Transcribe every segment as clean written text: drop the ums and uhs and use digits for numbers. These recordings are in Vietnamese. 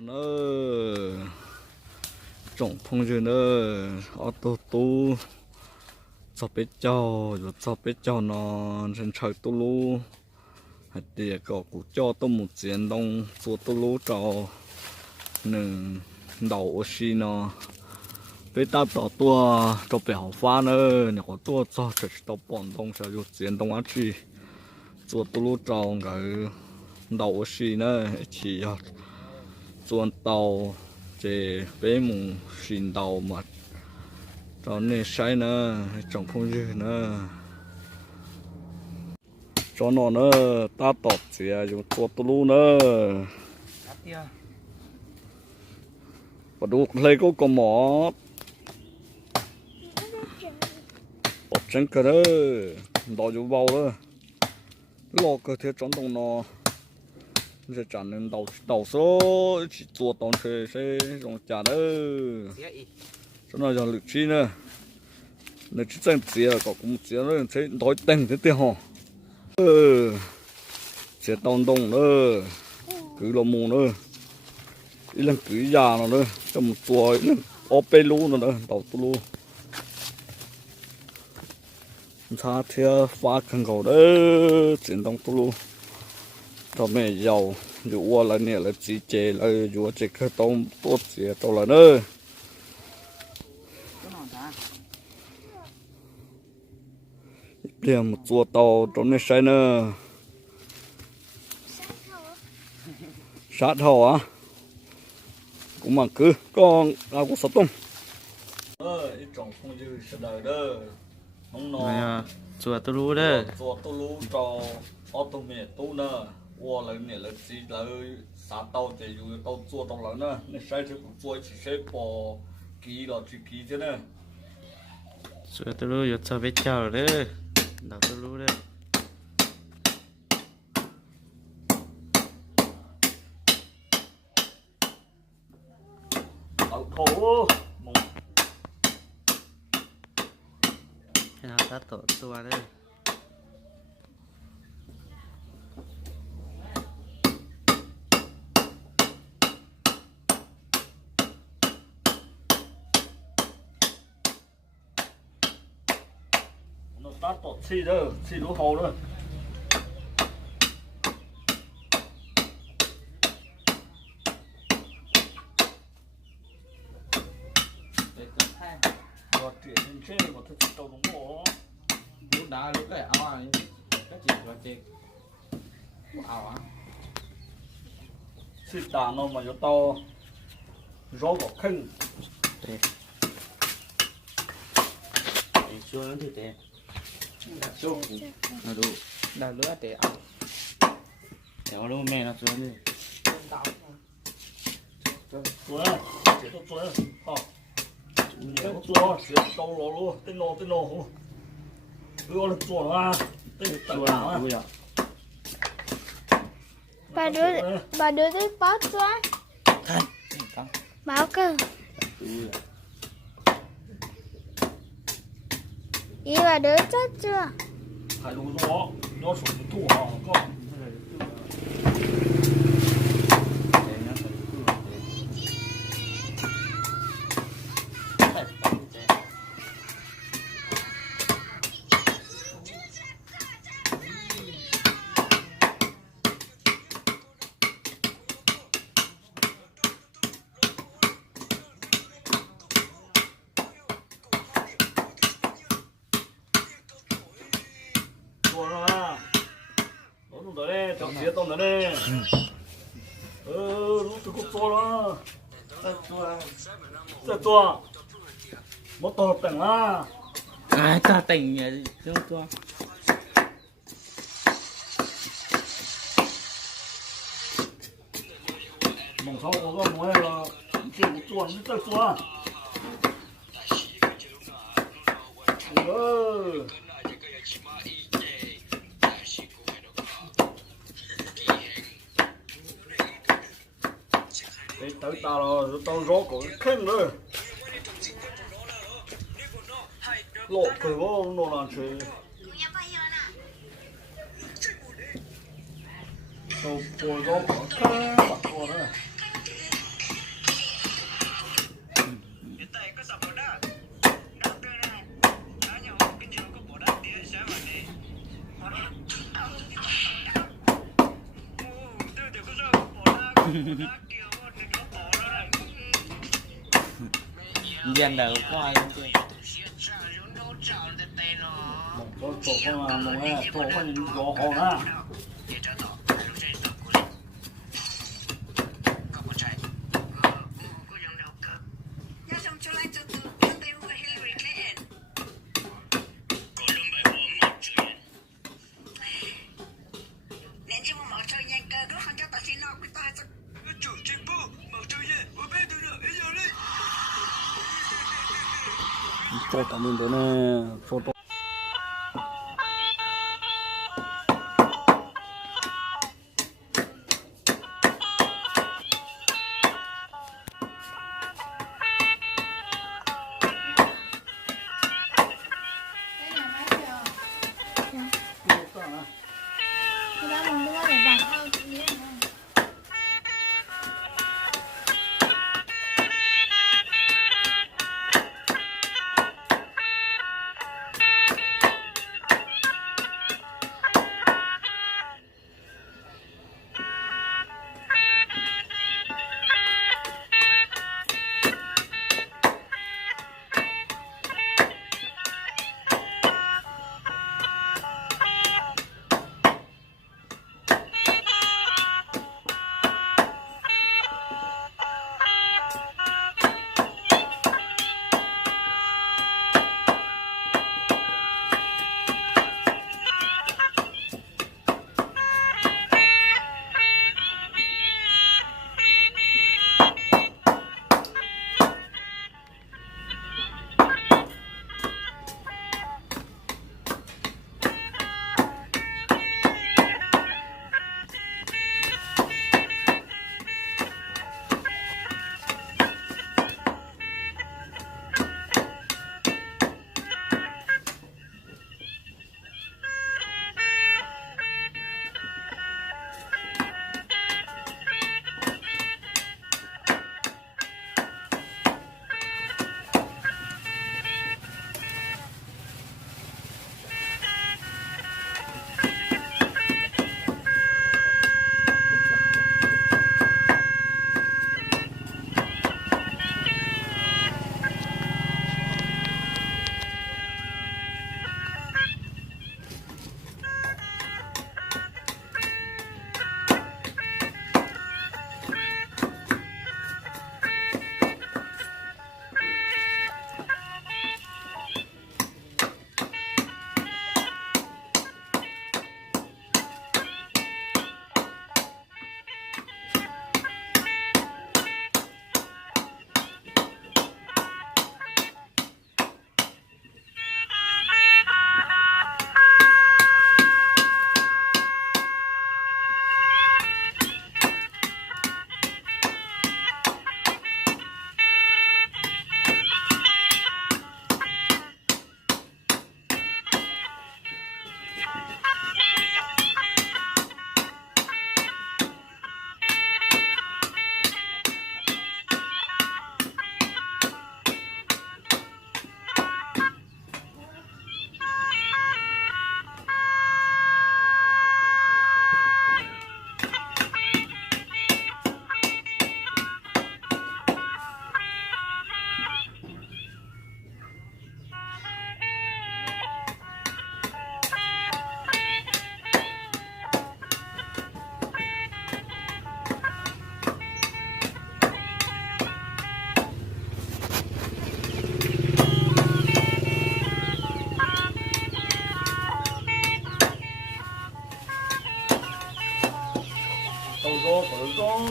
nó trồng phong dư nữa ô tô tu cho biết cho rồi cho biết cho nó trên trời tu lu hạt địa có cụ cho tôi một chiến đông cho tu lu cho nương đầu xí nó bây ta tỏ tua cho biểu phá nữa nếu có tua cho chỉ tao bọn đông sẽ dùng chiến đông á chi cho tu lu cho cái đầu xí nữa chỉ chuan tàu chế bé mùng xin tàu mà cho nên sai nữa trồng phong dư nữa cho nó nữa ta tọt chè dùng tua tu lu nữa và đủ lấy có mỏ bột trắng cơ đó đòi vô bao đó lo cơ thể trốn đông nó sẽ chẳng nên đầu số chỉ做东西是用假的，这那叫绿鸡呢，那是真接了，搞公接了，这来等的的哈，这当当了，cứ lo mù nữa, ý là cứ già nó nữa, cho một tuổi nữa, ô bê lu nữa, đầu tu lu, sao theo phá khăn cầu đó, chuyển động tu lu. Cho mẹ giàu dù qua là nè là chỉ chè là dù chỉ cái tôm tốt gì tao là nữa liền một chùa tàu trong này sai nữa sát hầu á cũng mà cứ con ao cũng sắp tôm trồng không dư sẽ đời đó không nó chùa tôi lú đó chùa tôi lú cho ô tô mẹ tu nữa qua lại nè là chỉ là xã tàu thì dùng tàu chua tàu lớn nữa nên sai thì cũng chua chỉ sai bỏ ký là chỉ ký thế này chùa tôi lú giờ cho biết chào đó đào tôi lú đó đào thổ cái nào ta tổ chùa đó ta tọt xì đó xì lúa hồ đó rồi chuyển lên trên mà tôi chỉ tàu đúng bộ lúc đá lúc cái áo này các chị và chị áo á xì tà nó mà cho tao gió vào khinh chùa nó thì thế chung nó đủ đá lửa để áo kéo đâu mẹ nó chùa đi chùa chỉ có chùa hả cái chùa chỉ tàu lò luôn tên nô đưa lên chùa ra tên chùa tàu nó vui à bà đưa tới bót quá báo cơ vui à ý bà đưa chết chưa还有我手机吐哈，告诉你。找街道的嘞，路子给我做了，再做，我到等了。ai ta tỉnh nhà chúng tôi猛朝我个模样了，你这不做，你再做。Để tới ta rồi tao gió của khen rồi lộ cười vô nó làm chuyện tao của gió của khen bạc của nữa Điền đầu coi một số tổ con mà một tổ con gió hò na cho tao mình đó nè cho tao Cái đó mình mua để đặt thôi chị nhé.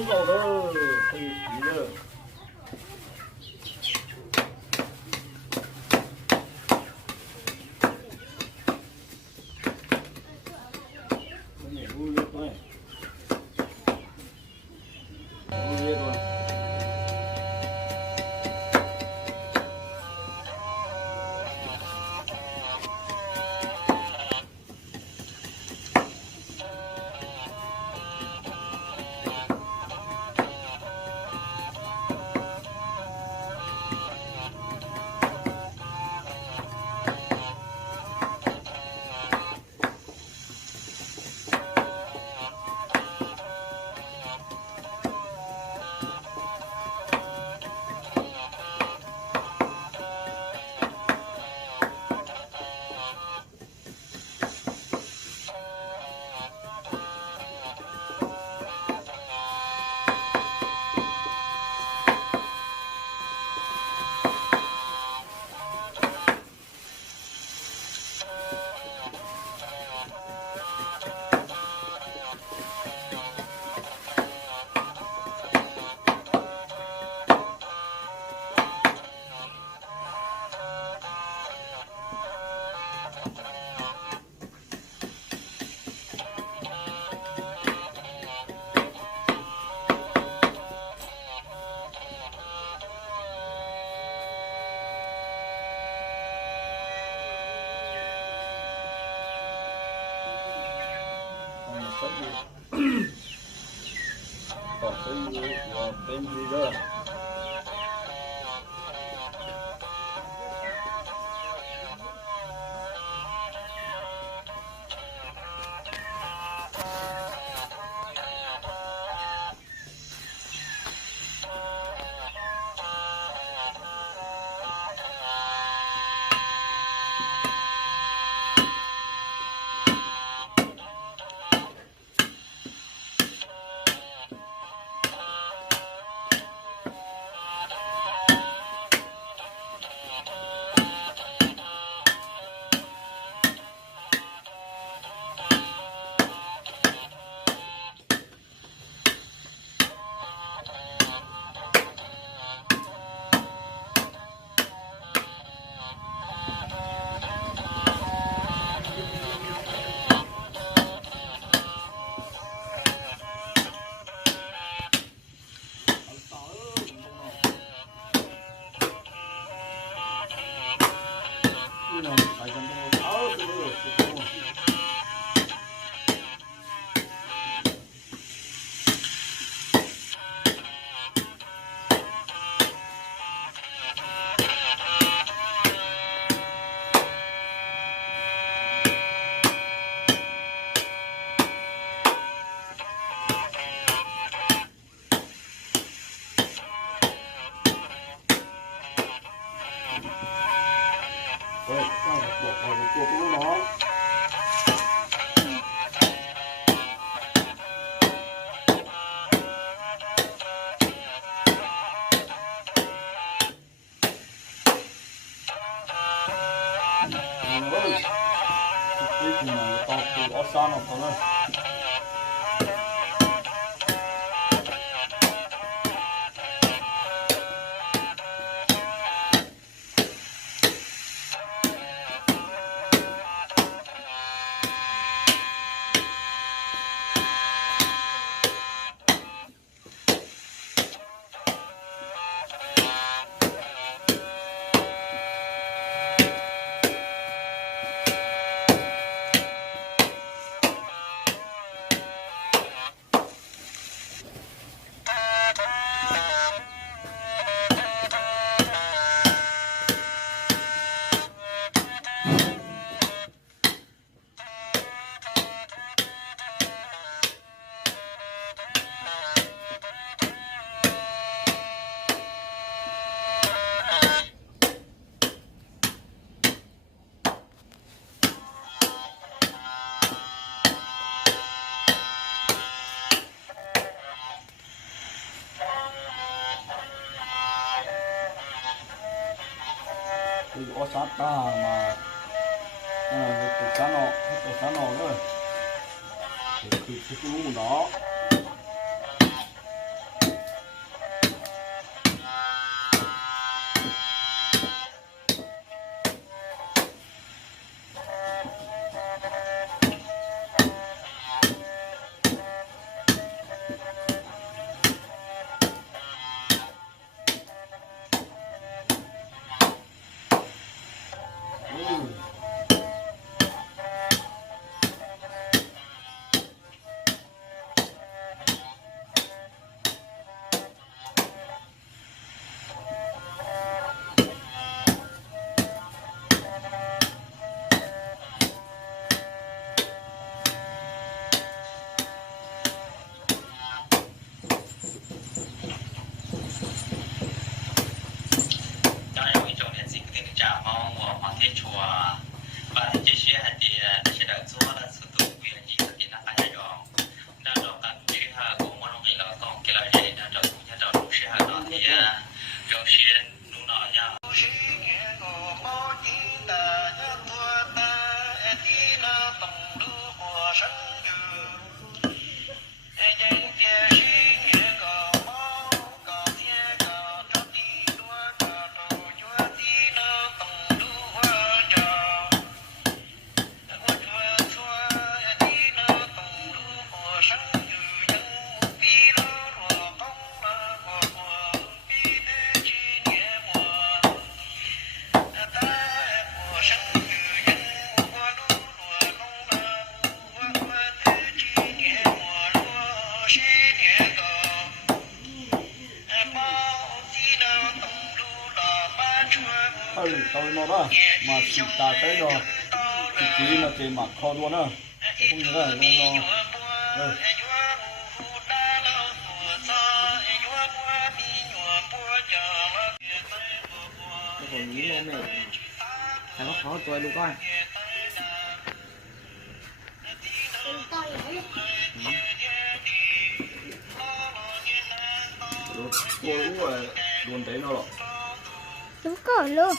vào đó thì chỉ là 所以我编辑的。Thì có sát ta mà cái cá nọ nữa thì cái lũ đó nó đó mà chỉ ta tới rồi chỉ là trên mặt kho luôn á không nhớ là nó còn nghĩ luôn này thằng có khó chơi luôn coi cô đúng rồi luôn thấy nó rồi Đúng cỡ luôn.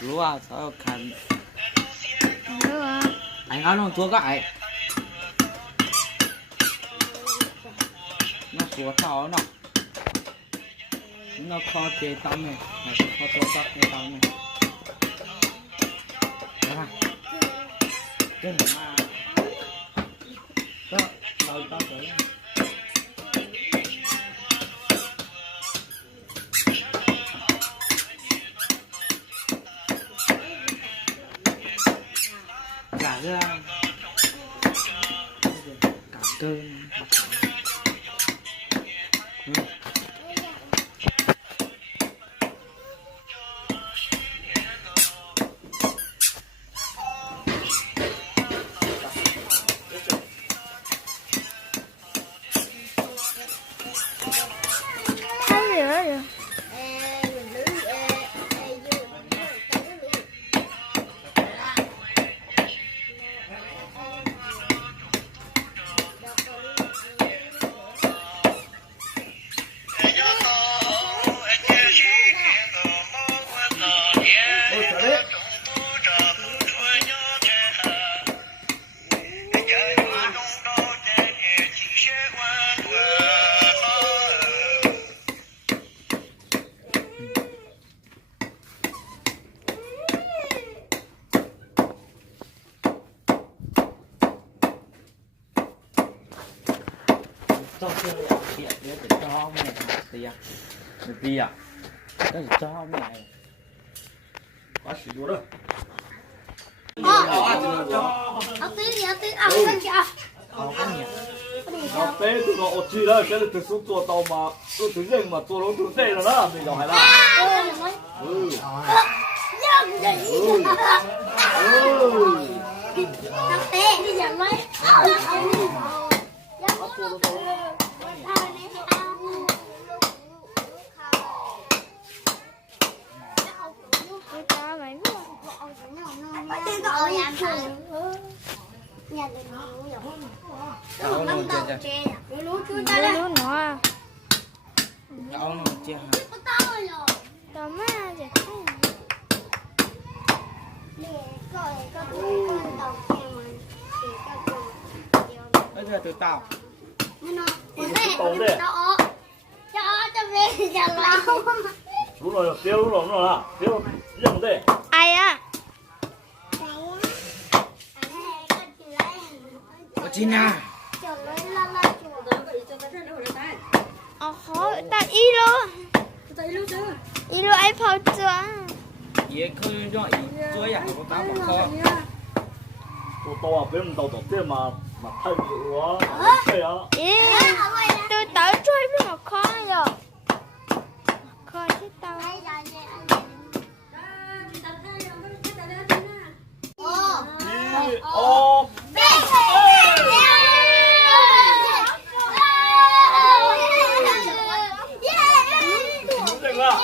lúa à sao khăn Đúng à. anh ăn không chúa gãi nó của tao nó kho chế tao này kho tao bắt này tao này đó trên mà đó lời tao tới cả ra cả cơm Thấy rửa rồi. cho chơi điện để cho mẹ tiền được đi à cái gì cho mẹ quá xịn luôn đó nó té tụi nó ột chi đó cái là từ xuống tua tàu mà tôi từ riêng mà tua nó từ tê rồi đó mình đâu hay là cháu nó chơi Lúa nữa. cháu nó chơi Đó mà vậy thấy. bây giờ từ tao đúng rồi tiêu đúng rồi à tiêu riêng đây Ai á? có chín à Khó, ta y luôn. Y luôn ai phao chưa? ये khơi cho ý chơi à có tao một kho tua tàu à bên tàu tàu tê mà thay bị quá tê á Ý, tôi tới chơi với một khó rồi. Khó chứ tao. ô đúng rồi à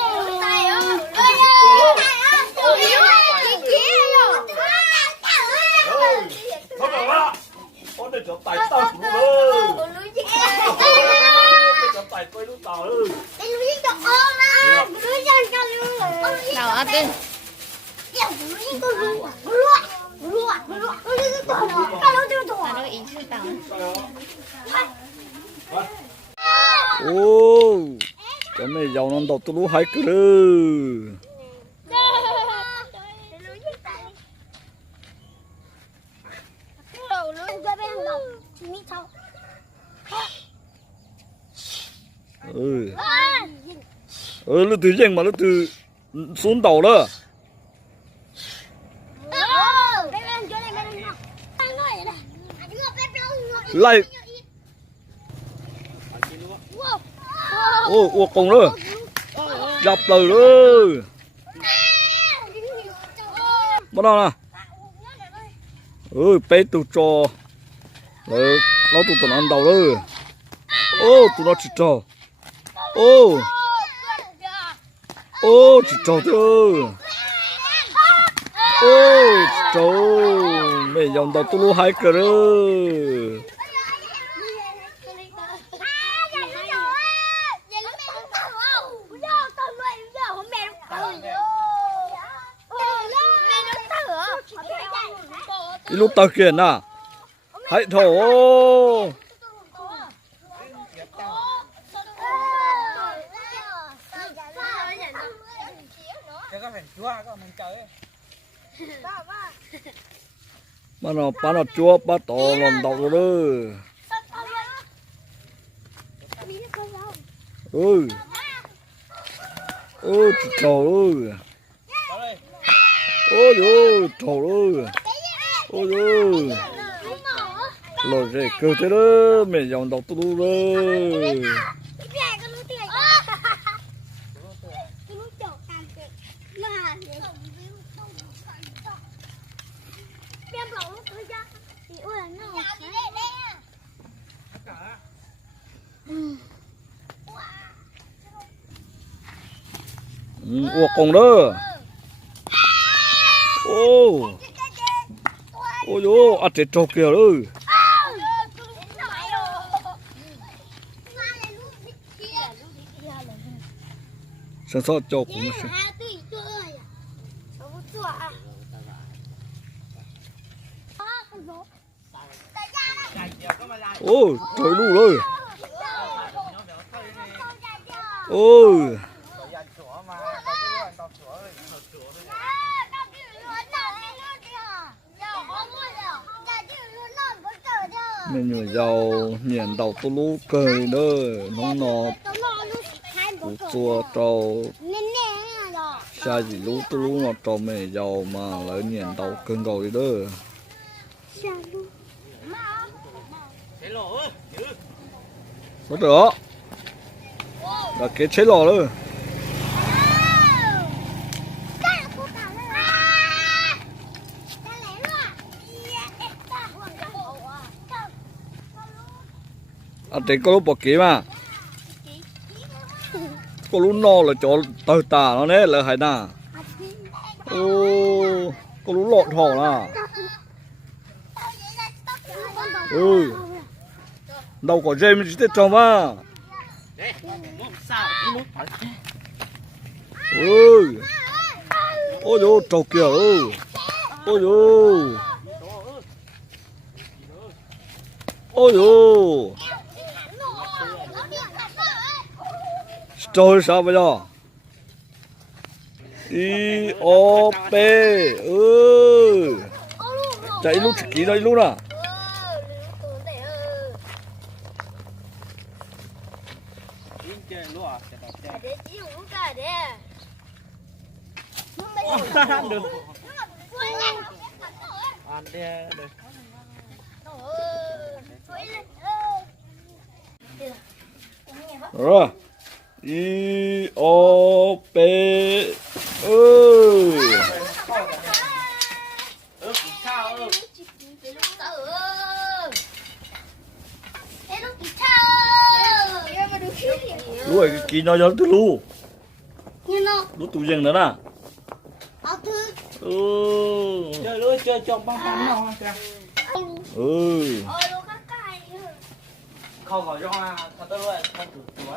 không được á con này chọn tài tao cũng luôn chọn tài quay lúc tao luôn Đâu á tin. Ta đâu ý chứ tao. ô cái này giàu non đầu tôi lú hai cái nó từ riêng mà nó từ xuống tàu đó lại ô ô cùng nữa dập từ nữa bắt đầu nè bé tụi trò nó tụi tụi ăn đầu nữa ô tụi nó chỉ trò ô chỉ trò thôi ô trò mẹ dòng tàu tụi hai cái nữa đi lúc tao kiền à hãy thổ bà nó chua bà to lòng đọc rồi đó trời ơi ôi ôi trời ơi ôi ôi lột rễ cơ thế đó mẹ dòng đọc tu đó ủa cùng đó ô ôi ô ăn chết trâu kìa ơi sẵn sàng cho cũng sẽ ô trời lù rồi ôi mình nhồi dầu nhiệt đầu tôi lú cười đó nó nọ củ chua trâu xa gì lú tôi lú nó trâu mẹ dầu mà lấy nhiệt đầu cơn rồi đó bắt được là cái chế lò đó anh thấy có lúc bỏ kiếm à có lúc no là chỗ tơi tà nó đấy là hay nà ô có lúc lộn thỏ nà đâu có dây mình chỉ biết trồng mà ôi dồi trâu kìa ôi dồi ôi dồi trời sao bây giờ i o p chạy lúc kỹ đây lúc nào rồi i o p lúa cái kín nó giống từ lúa lúa tủ rừng đó nè chơi lúa chơi cho băng băng nào kìa không phải cho thật tôi luôn không tụt túa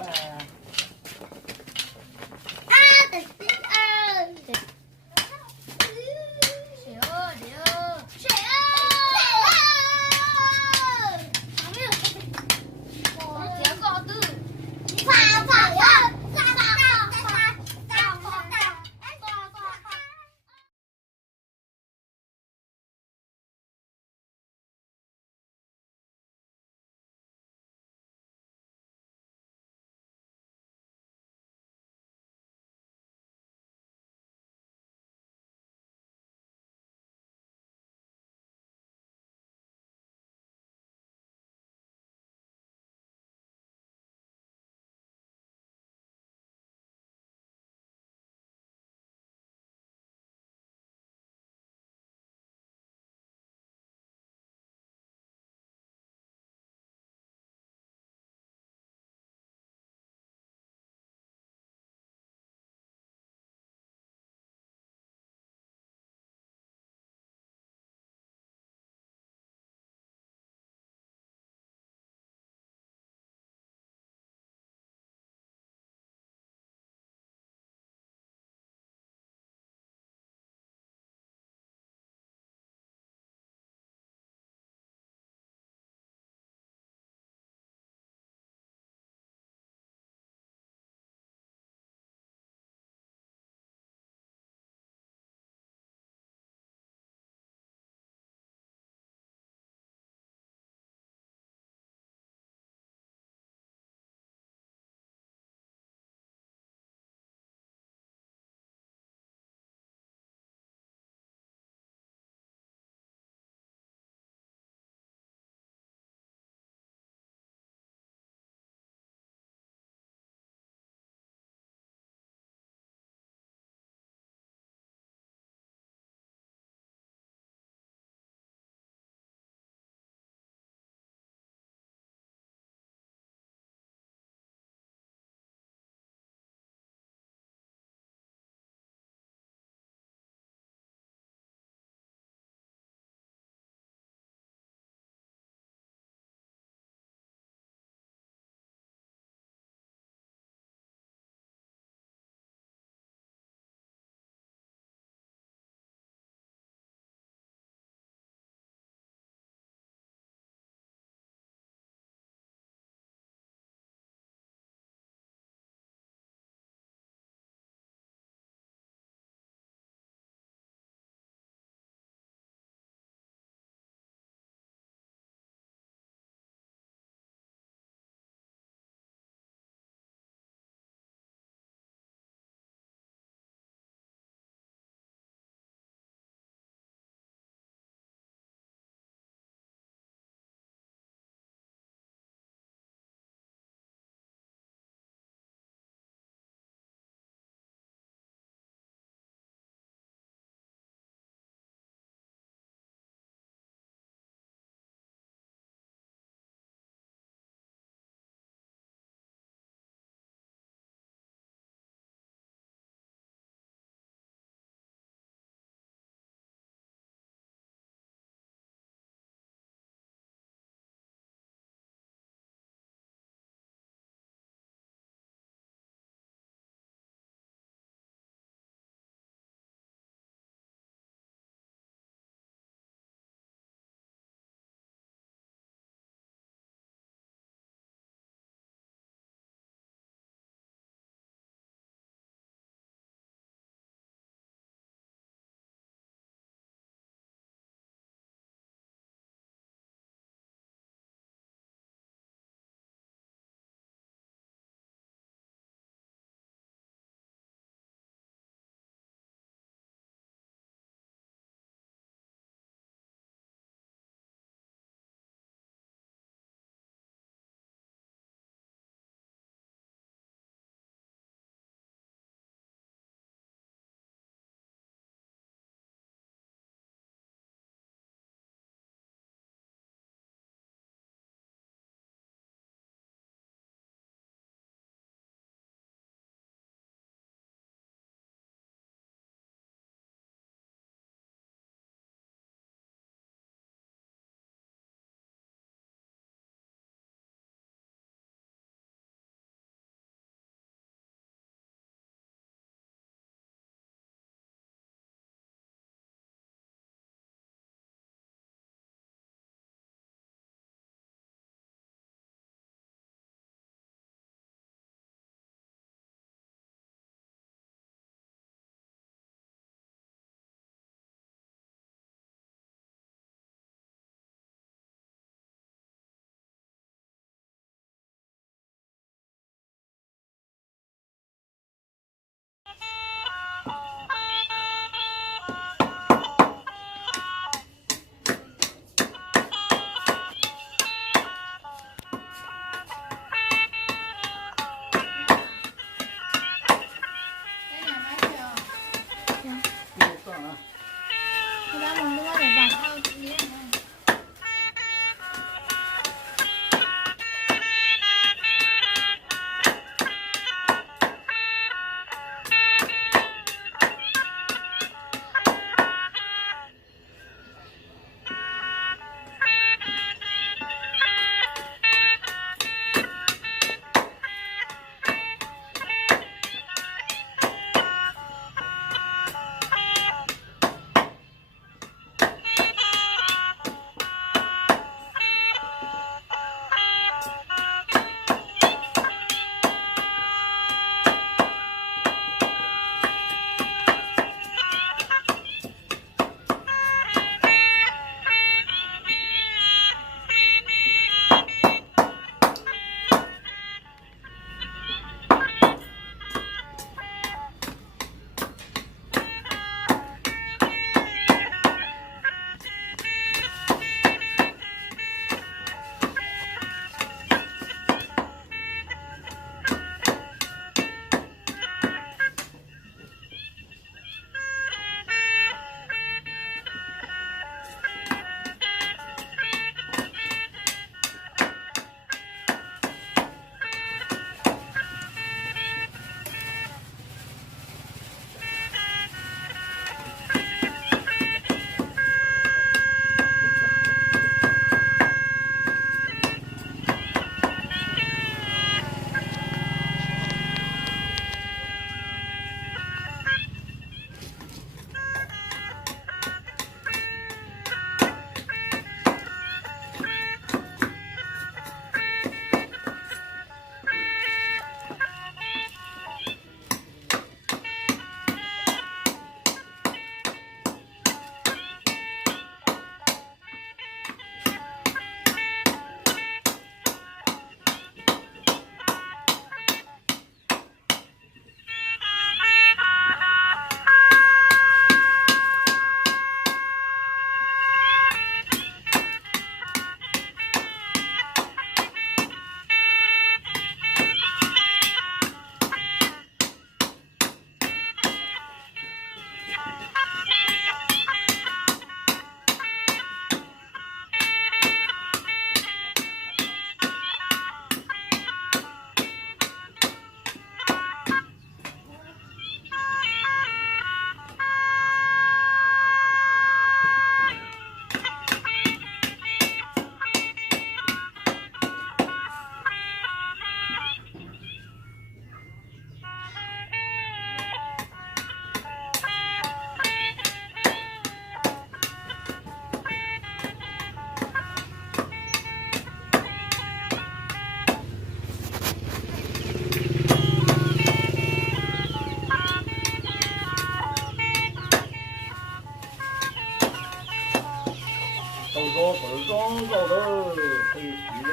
装着的，可以提的。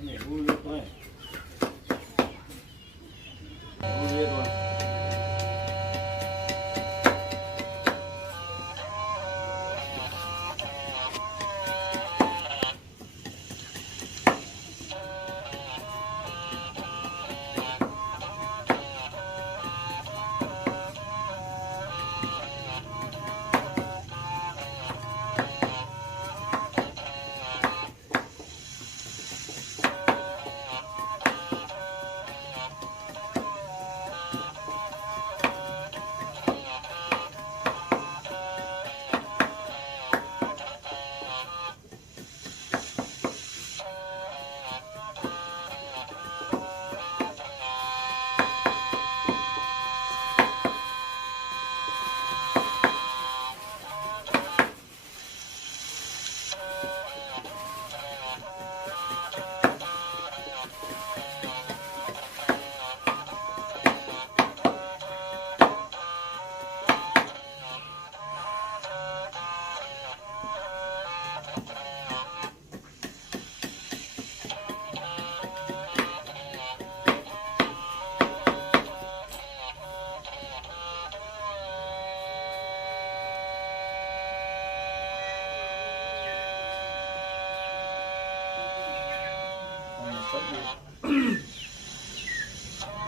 美国乐队，美国乐队。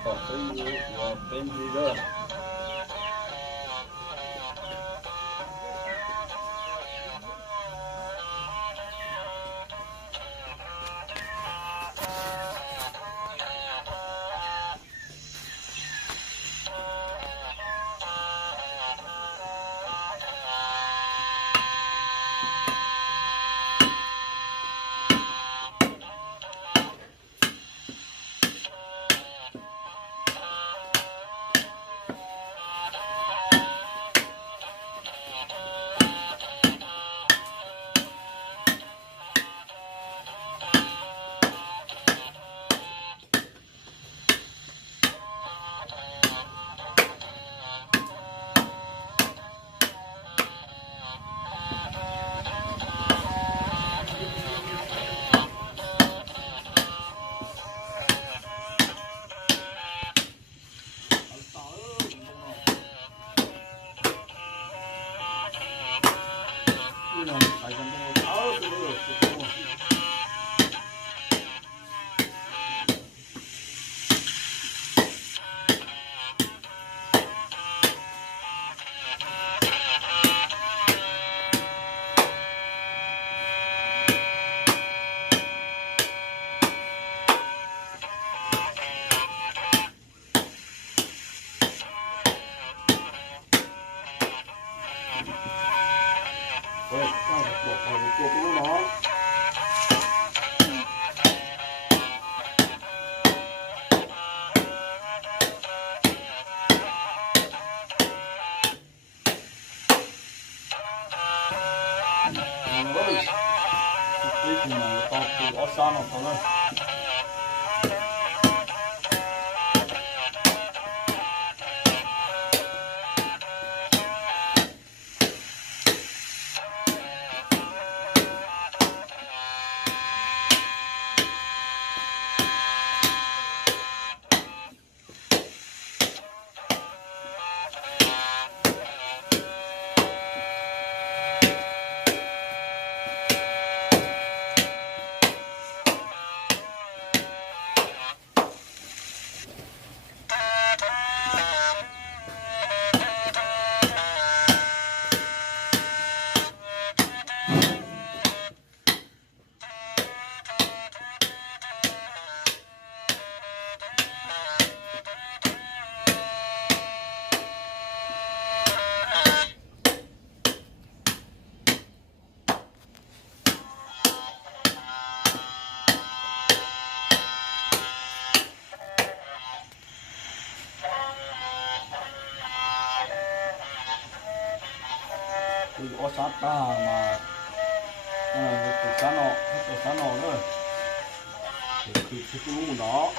哦，所以我编辑的。喂，做不动了。最近呢，到处老山了，可能。có sát mà cái sát nọ nữa thì cái lũ đó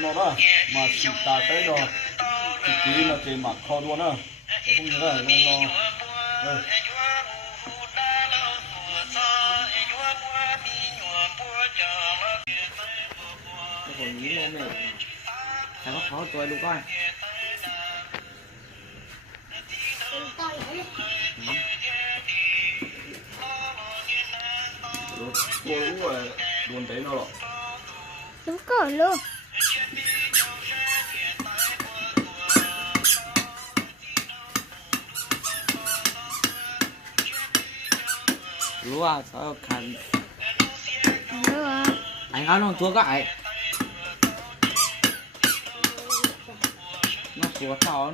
nó đó mà chỉ ta tới đó chỉ tí là chỉ mặc kho luôn á không nhớ là nó cái còn nghĩ lên này thằng có khó chơi luôn coi cô đúng rồi luôn thấy nó rồi Đúng rồi luôn. lúa à sao khăn Đúng rồi. anh ăn không thua cái nó của tao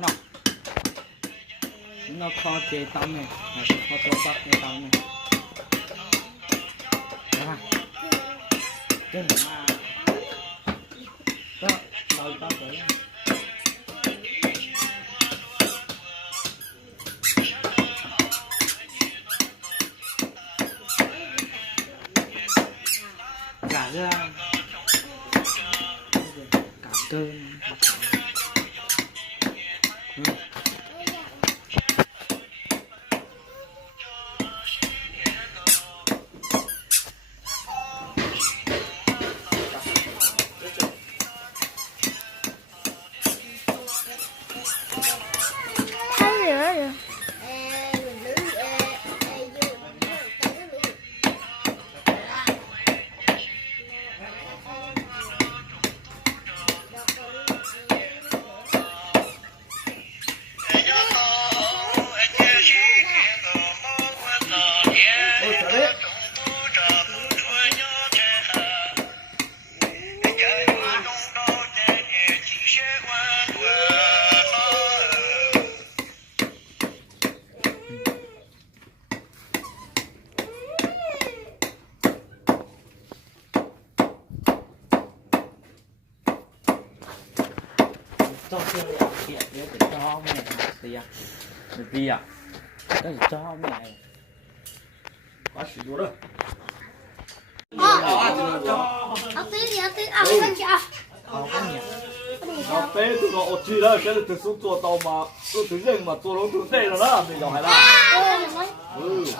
nó khó chế tâm này khó chế tóc chế tâm này đó mà cái mà đó đầu tao tới cả ra cả cơm Thấy rửa rồi. cho chơi điện để cho mẹ tiền vì à cái cho mẹ quá xịn luôn đó có cái nhỉ nó bé tụi nó ột chi đó cái là từ xuống chùa tàu mà tôi thứ gì mà chùa nó thứ tệ rồi đó mình dòng hải la Tôi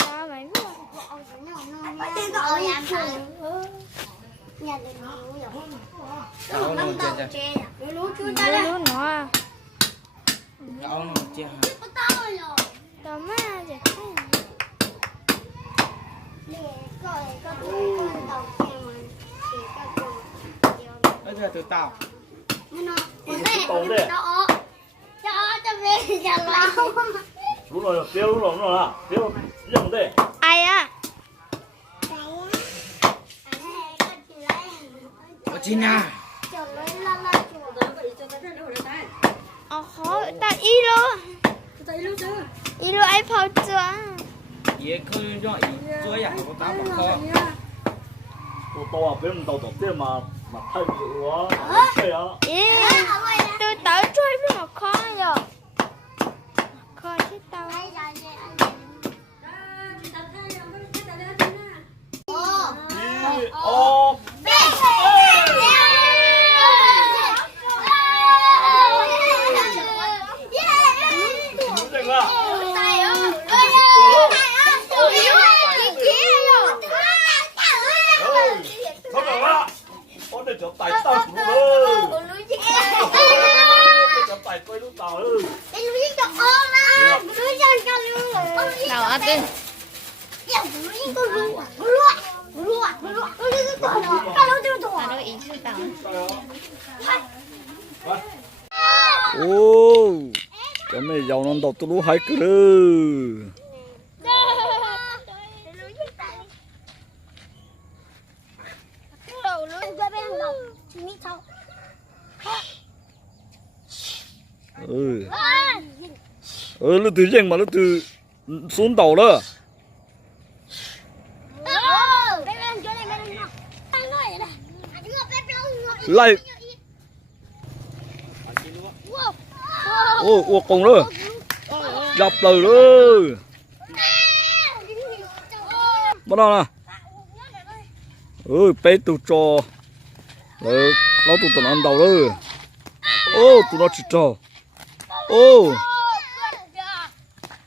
cho mày biết không? áo nó chơi Lúa nọ. áo nó chơi Tao má vậy. bây giờ từ tao đúng rồi tiêu đúng rồi à tiêu dòng đây Ai á? có chín à Khó, ta y luôn. Y luôn ai phao chưa? 얘 그 저 줘야 하고 다 먹어 tôi to à bên đầu đầu tiên mà thay bị quá thế à Ý, tôi tới chơi với một khó rồi. Khó chứ tao. ô đúng rồi à không phải là con để cho tay tao xuống ơi cho tay quay lúc tao ơi Nào ăn đi. ô cái này giàu non đầu tôi lú hay cứ nó từ riêng mà nó từ xuống tàu đó lại Ôi, ua cùng đó. Dọc từ đó. Bắt đầu nè. Ôi, bé tụi trò. Rồi, nó tụi tụi ăn đầu đó. Ô, tụi nó chỉ trò. Ô.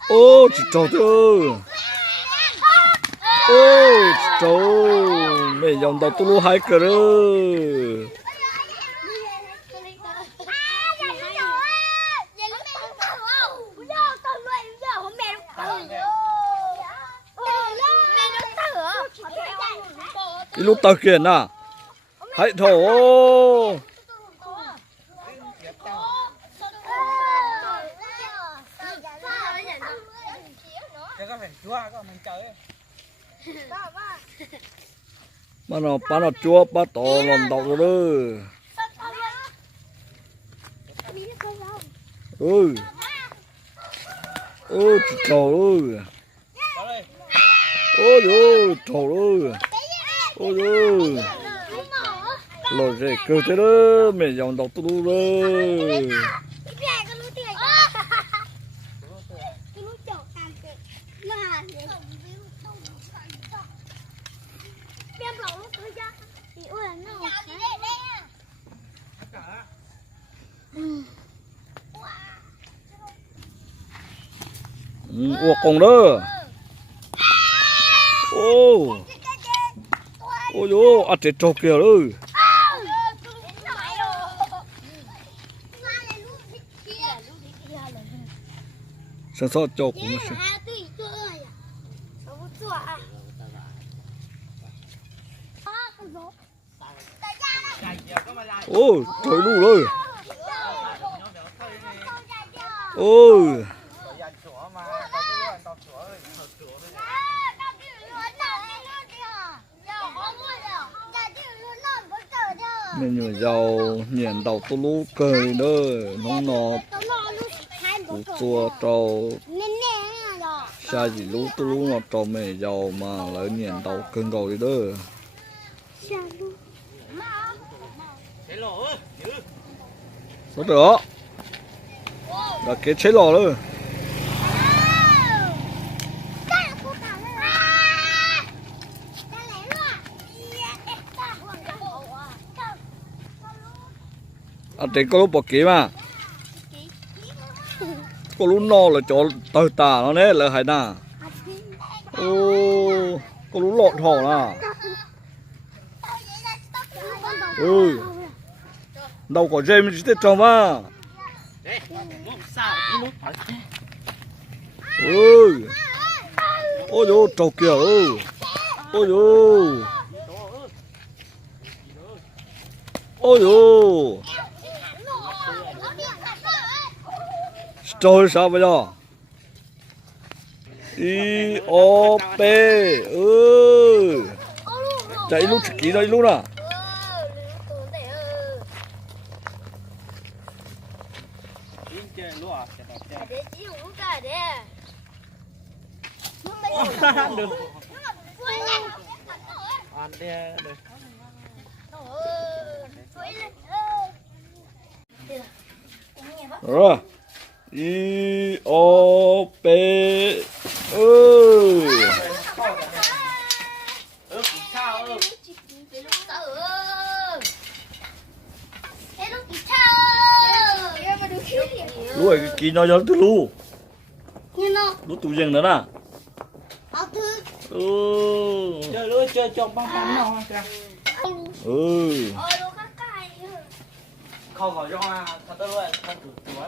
Ô, chỉ trò thôi. Ô, chỉ trò. Mẹ dòng đầu tụi nó hai cái đó. Đi lúc tao kiền à. Hãy thổ. Mà nó chua bắt to làm đậu rồi đó. Ôi. Ôi trời ơi. Ôi ôi trời ơi. Ôi ôi. Lột rễ cơ thế đó. Mẹ dòng đọc tôi đó. Ủa cùng đó. Ô. Ôi dồi, ăn chết trâu kìa đó. Sáng sớm trâu cũng nó sẽ. Ôi, trời luôn rồi. Ôi. Mình nhồi dầu nhện đầu tôi lú cười đó nó nọ củ chua trâu xa gì lú tôi lú nó trâu mẹ dầu mà lấy nhện đầu cơn cầu đi đó có được là cái chế lò đó anh thấy có lúc bỏ kiếm à có lúc no là chỗ tờ tà nó đấy là hay nà ô có lúc lộn thỏ nà ừ đâu có dây mình chỉ trồng à ừ ôi dồi trầu kìa ừ ôi dồi ôi dồi trời sao bây giờ I O P chạy lúc kỹ đây lúc nào rồi I O P lúa cái kỹ nó cho từ lúa lúa tủ rừng đó nè chơi lúa chơi trong băng băng nó không có cho thật luôn thật tuổi